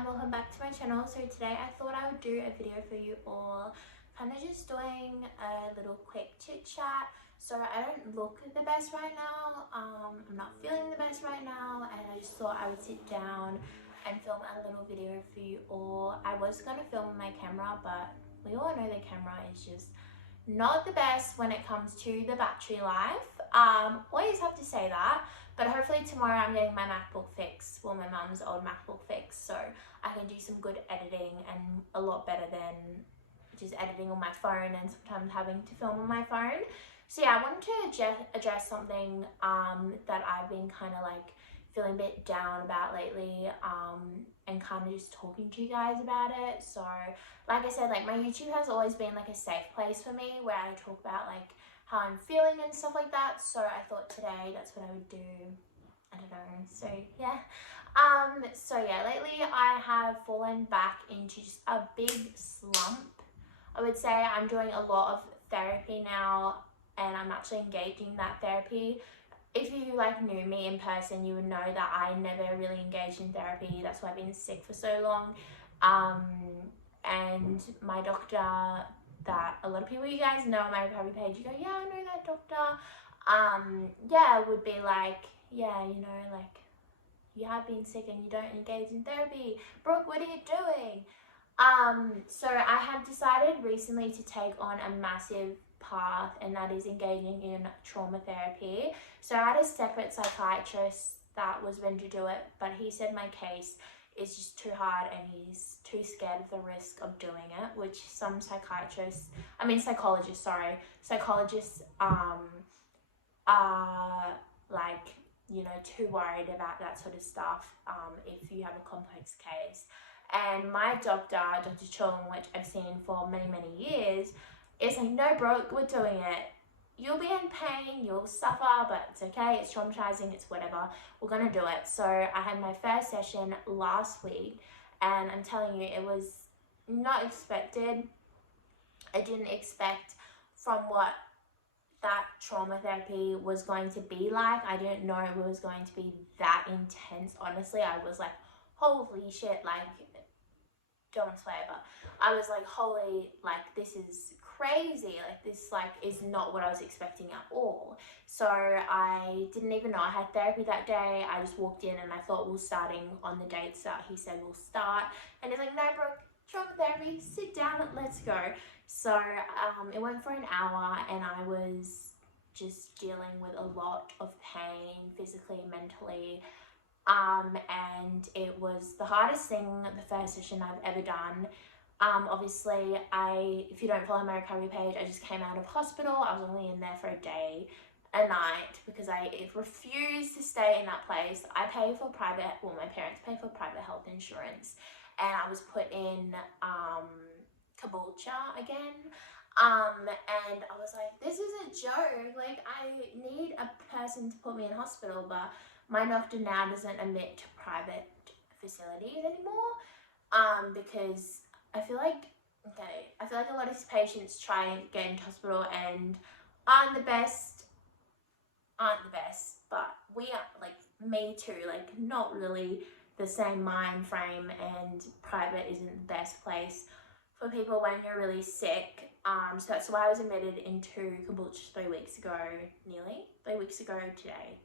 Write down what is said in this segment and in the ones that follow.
and welcome back to my channel. So today I thought I would do a video for you all, kind of just doing a little quick chit chat. So I don't look the best right now, I'm not feeling the best right now, and I just thought I would sit down and film a little video for you all. I was going to film on my camera, but we all know the camera is just not the best when it comes to the battery life. Always have to say that, but hopefully tomorrow I'm getting my MacBook fixed, well, my mum's old MacBook fixed, so I can do some good editing and a lot better than just editing on my phone and sometimes having to film on my phone. So yeah, I wanted to address something that I've been kind of like feeling a bit down about lately, and kind of just talking to you guys about it. So like I said, like my YouTube has always been like a safe place for me where I talk about like how I'm feeling and stuff like that. So I thought today that's what I would do. I don't know. So yeah. Lately I have fallen back into just a big slump. I would say I'm doing a lot of therapy now, and I'm actually engaging in that therapy. If you like knew me in person, you would know that I never really engaged in therapy. That's why I've been sick for so long. And my doctor, that a lot of people you guys know on my recovery page, you go, yeah, I know that doctor. Would be like, yeah, you know, like, you have been sick and you don't engage in therapy. Brooke, what are you doing? So I have decided recently to take on a massive path, and that is engaging in trauma therapy. So I had a separate psychiatrist that was meant to do it, but he said my case is just too hard and he's too scared of the risk of doing it, which some psychologists are like, you know, too worried about that sort of stuff if you have a complex case. And my doctor, Dr. Chung, which I've seen for many, many years, is like, no, bro, we're doing it. You'll be in pain, you'll suffer, but it's okay, it's traumatizing, it's whatever. We're gonna do it. So I had my first session last week, and I'm telling you, it was not expected. I didn't expect from what that trauma therapy was going to be like. I didn't know it was going to be that intense. Honestly, I was like, holy shit, like, don't want to swear, but I was like, holy, like, this is crazy. Like, this like is not what I was expecting at all. So I didn't even know I had therapy that day. I just walked in and I thought we're starting on the dates that he said we'll start, and he's like, no, bro, trauma therapy, sit down, let's go. So it went for an hour, and I was just dealing with a lot of pain, physically, mentally, and it was the hardest thing, the first session I've ever done. Obviously, if you don't follow my recovery page, I just came out of hospital. I was only in there for a day, a night, because I refused to stay in that place. I pay for private, well, my parents pay for private health insurance, and I was put in Caboolture again. And I was like, this is a joke. Like, I need a person to put me in hospital, but my doctor now doesn't admit to private facilities anymore, because I feel like a lot of these patients try and get into hospital and aren't the best, but we are, like, me too, like, not really the same mind frame, and private isn't the best place for people when you're really sick. So that's why I was admitted into Caboolture 3 weeks ago, nearly 3 weeks ago today.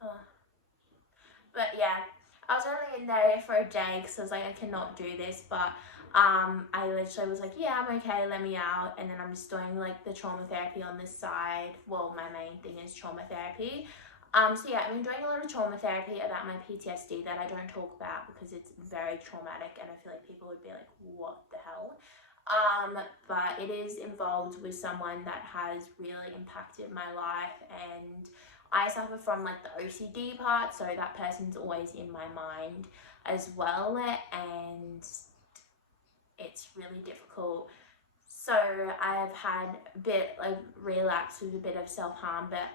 But yeah, I was only in there for a day because I was like, I cannot do this, but I literally was like, yeah, I'm okay, let me out. And then I'm just doing like the trauma therapy on this side. Well, my main thing is trauma therapy. So yeah, I've been doing a lot of trauma therapy about my PTSD that I don't talk about because it's very traumatic, and I feel like people would be like, what the hell? But it is involved with someone that has really impacted my life, and I suffer from like the OCD part, so that person's always in my mind as well, and it's really difficult. So I've had a bit of relapse with a bit of self-harm, but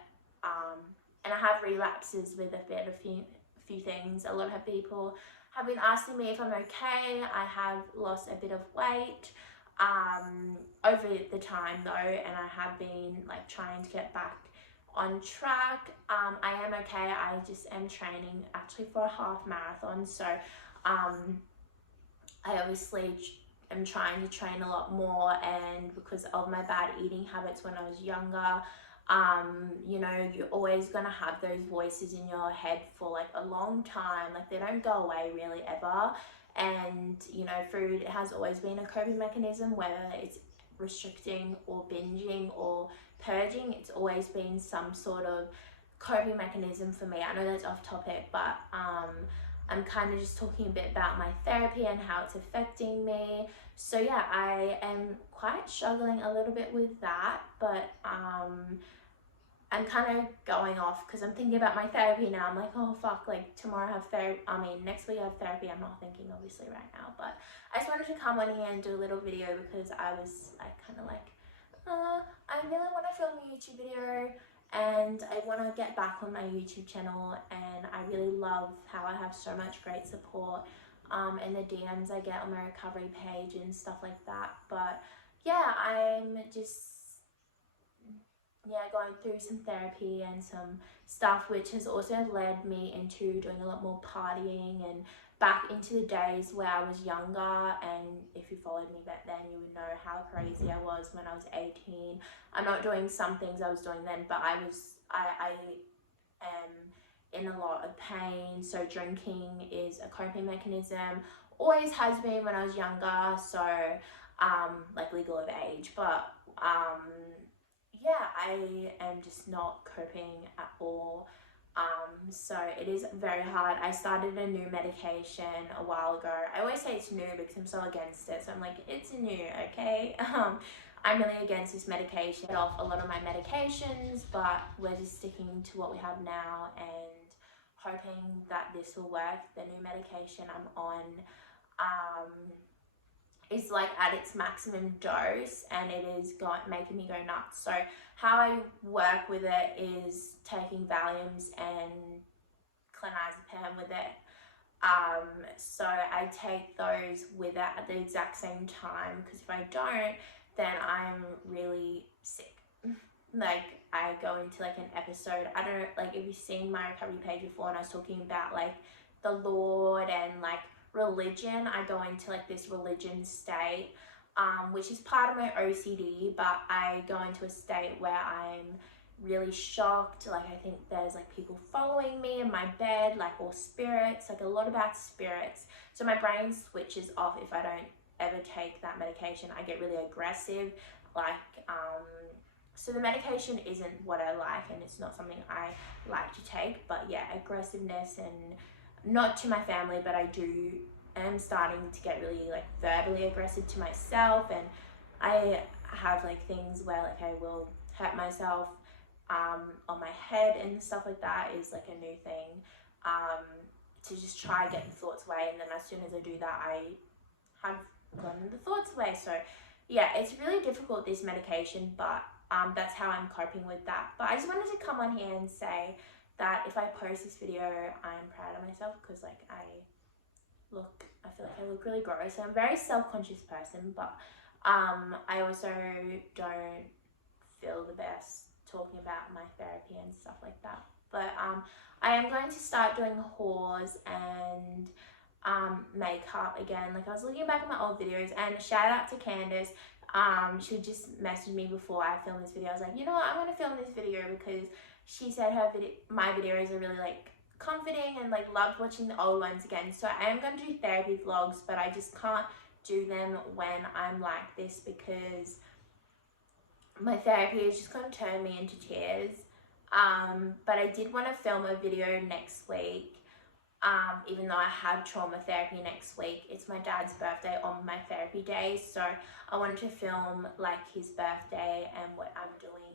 and I have relapses with a few things. A lot of people have been asking me if I'm okay. I have lost a bit of weight over the time though, and I have been like trying to get back on track. I am okay. I just am training actually for a half marathon, so I obviously am trying to train a lot more, and because of my bad eating habits when I was younger, you know, you're always gonna have those voices in your head for like a long time. Like, they don't go away really ever. And you know, food has always been a coping mechanism, whether it's restricting or binging or purging. It's always been some sort of coping mechanism for me. I know that's off topic, but I'm kind of just talking a bit about my therapy and how it's affecting me. So yeah, I am quite struggling a little bit with that, but I'm kind of going off because I'm thinking about my therapy now. I'm like, oh fuck, like tomorrow I have therapy. I mean, next week I have therapy. I'm not thinking obviously right now, but I just wanted to come on here and do a little video because I was like, kind of like, I really want to film a YouTube video, and I want to get back on my YouTube channel, and I really love how I have so much great support and the DMs I get on my recovery page and stuff like that. But yeah, I'm just going through some therapy and some stuff, which has also led me into doing a lot more partying and back into the days where I was younger. And if you followed me back then, you would know how crazy I was when I was 18. I'm not doing some things I was doing then, but I am in a lot of pain. So drinking is a coping mechanism, always has been when I was younger. So like legal of age, but yeah, I am just not coping at all. So it is very hard. I started a new medication a while ago. I always say it's new because I'm so against it. So I'm like, it's new, okay? I'm really against this medication. I off a lot of my medications, but we're just sticking to what we have now and hoping that this will work. The new medication I'm on is like at its maximum dose, and it is making me go nuts. So how I work with it is taking Valiums and clonazepam with it. So I take those with it at the exact same time, because if I don't, then I'm really sick. Like, I go into like an episode. I don't, like, if you've seen my recovery page before and I was talking about like the Lord and like religion, I go into like this religion state, which is part of my OCD, but I go into a state where I'm really shocked. Like, I think there's like people following me in my bed, like, or spirits, like a lot about spirits. So my brain switches off if I don't ever take that medication. I get really aggressive, like, so the medication isn't what I like, and it's not something I like to take. But yeah, aggressiveness, and not to my family, but I am starting to get really like verbally aggressive to myself, and I have like things where like I will hurt myself on my head, and stuff like that is like a new thing, to just try getting thoughts away. And then as soon as I do that, I have gotten the thoughts away. So yeah, it's really difficult, this medication, but that's how I'm coping with that. But I just wanted to come on here and say that if I post this video, I'm proud of myself, because like I feel like I look really gross. I'm a very self-conscious person, but I also don't feel the best talking about my therapy and stuff like that. But I am going to start doing hauls and makeup again. Like, I was looking back at my old videos, and shout out to Candace. She just messaged me before I filmed this video. I was like, you know what, I'm gonna film this video, because she said my videos are really like comforting, and like loved watching the old ones again. So I am going to do therapy vlogs, but I just can't do them when I'm like this, because my therapy is just going to turn me into tears. But I did want to film a video next week, even though I have trauma therapy next week. It's my dad's birthday on my therapy day, so I wanted to film like his birthday and what I'm doing,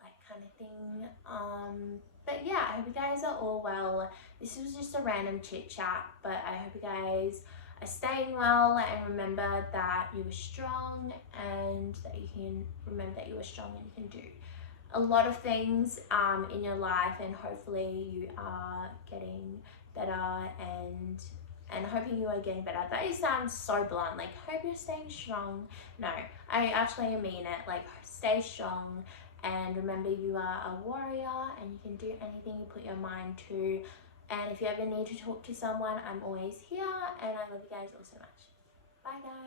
like, kind of thing. But yeah, I hope you guys are all well. This was just a random chit chat, but I hope you guys are staying well, and remember that you are strong, and that you can remember that you are strong and you can do a lot of things in your life, and hopefully you are getting better, and hoping you are getting better. That sounds so blunt, like, hope you're staying strong. No, I actually mean it. Like, stay strong, and remember you are a warrior, and you can do anything you put your mind to. And if you ever need to talk to someone, I'm always here, and I love you guys all so much. Bye guys.